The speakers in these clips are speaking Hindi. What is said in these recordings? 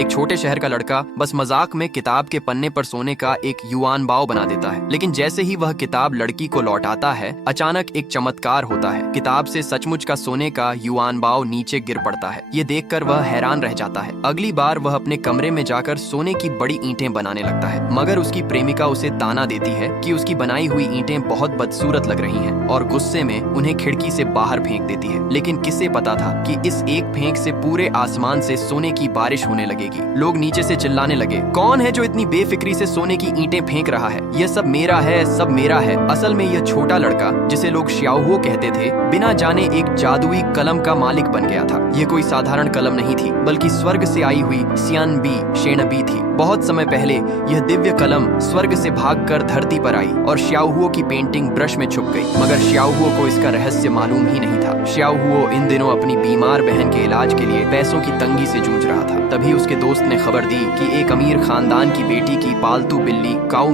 एक छोटे शहर का लड़का बस मजाक में किताब के पन्ने पर सोने का एक युआन बाव बना देता है, लेकिन जैसे ही वह किताब लड़की को लौटाता है, अचानक एक चमत्कार होता है। किताब से सचमुच का सोने का युआन बाव नीचे गिर पड़ता है। ये देखकर वह हैरान रह जाता है। अगली बार वह अपने कमरे में जाकर सोने की बड़ी ईंटें बनाने लगता है, मगर उसकी प्रेमिका उसे ताना देती है कि उसकी बनाई हुई ईंटें बहुत बदसूरत लग रही हैं और गुस्से में उन्हें खिड़की से बाहर फेंक देती है। लेकिन किसे पता था कि इस एक फेंक से पूरे आसमान से सोने की बारिश होने लगेगी। लोग नीचे से चिल्लाने लगे, कौन है जो इतनी बेफिक्री से सोने की ईंटें फेंक रहा है? यह सब मेरा है, सब मेरा है। असल में यह छोटा लड़का, जिसे लोग श्याओहुओ कहते थे, बिना जाने एक जादुई कलम का मालिक बन गया था। यह कोई साधारण कलम नहीं थी, बल्कि स्वर्ग से आई हुई सियानबी शेनबी थी। बहुत समय पहले यह दिव्य कलम स्वर्ग से भागकर धरती पर आई और श्याओहुओ की पेंटिंग ब्रश में छुप गई, मगर श्याओहुओ को इसका रहस्य मालूम ही नहीं था। श्याओहुओ इन दिनों अपनी बीमार बहन के इलाज के लिए पैसों की तंगी से जूझ रहा था। तभी उसके दोस्त ने खबर दी कि एक अमीर खानदान की बेटी की पालतू बिल्ली क्याओ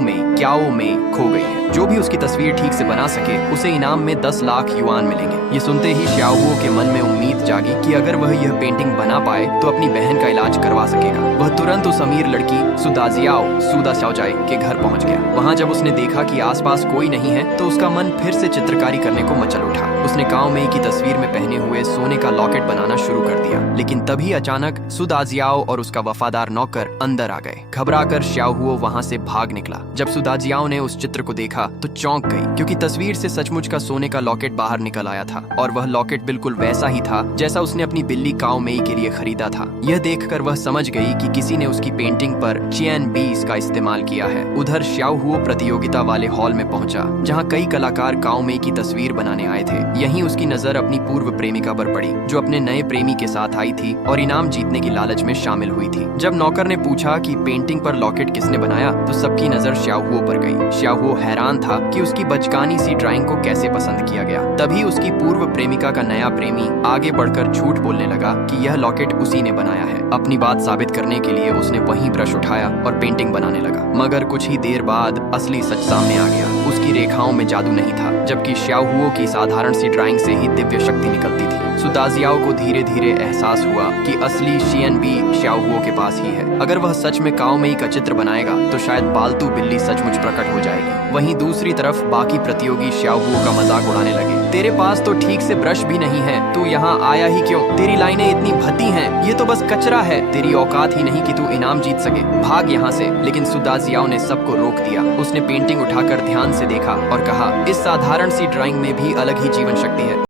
में खो गई है। जो भी उसकी तस्वीर ठीक से बना सके, उसे इनाम में 10 लाख युआन मिलेंगे। ये सुनते ही श्याओहुओ के मन में उम्मीद जागी कि अगर वह यह पेंटिंग बना पाए तो अपनी बहन का इलाज करवा सकेगा। वह तुरंत उस अमीर लड़की सुदा शाओजाई के घर पहुंच गया। वहां जब उसने देखा कि आसपास कोई नहीं है, तो उसका मन फिर से चित्रकारी करने को मचल उठा। उसने काओ मेई की तस्वीर में पहने हुए सोने का लॉकेट बनाना शुरू कर दिया। लेकिन तभी अचानक सुदाजियाओ और उसका वफादार नौकर अंदर आ गए। घबराकर श्याओहुओ वहां से भाग निकला। जब सुदाजियाओ ने उस चित्र को देखा तो चौंक गई, क्योंकि तस्वीर से सचमुच का सोने का लॉकेट बाहर निकल आया था और वह लॉकेट बिल्कुल वैसा ही था जैसा उसने अपनी बिल्ली काओ मेई के लिए खरीदा था। यह देखकर वह समझ गई कि किसी ने उसकी पेंटिंग पर चियानबीस का इस्तेमाल किया है। उधर श्याओहुओ प्रतियोगिता वाले हॉल में पहुंचा, जहां कई कलाकार काओ मेई की तस्वीर बनाने आए थे। यहीं उसकी नजर अपनी पूर्व प्रेमिका पर पड़ी, जो अपने नए प्रेमी के साथ आई थी और इनाम जीतने की लालच में शामिल हुई थी। जब नौकर ने पूछा कि पेंटिंग पर लॉकेट किसने बनाया, तो सबकी नजर श्याओहुओ पर गई। श्याओहुओ हैरान था कि उसकी बचकानी सी ड्राइंग को कैसे पसंद किया गया। तभी उसकी पूर्व प्रेमिका का नया प्रेमी आगे बढ़कर झूठ बोलने लगा कि यह लॉकेट उसी ने बनाया है। अपनी बात साबित करने के लिए उसने वहीं ब्रश उठाया और पेंटिंग बनाने लगा, मगर कुछ ही देर बाद असली सच सामने आ गया। उसकी रेखाओं में जादू नहीं था, जबकि श्याओहुओ की साधारण सी ड्राइंग से ही दिव्य शक्ति निकलती थी। सुदाजियाओ को धीरे धीरे एहसास हुआ कि असली शियनबी श्याओहुओ के पास ही है। अगर वह सच में काओ मेई का चित्र बनाएगा तो शायद पालतू बिल्ली सचमुच प्रकट हो जाएगी। वहीं दूसरी तरफ बाकी प्रतियोगी श्याओहुओ का मजाक उड़ाने लगे। तेरे पास तो ठीक से ब्रश भी नहीं है, तू यहाँ आया ही क्यों? तेरी लाइनें इतनी भद्दी हैं, ये तो बस कचरा है। तेरी औकात ही नहीं कि तू इनाम जीत सके, भाग यहाँ से। लेकिन सुदाजियाओ ने सबको रोक दिया। उसने पेंटिंग उठाकर ध्यान से देखा और कहा, इस साधारण सी ड्राइंग में भी अलग ही जीवन शक्ति है।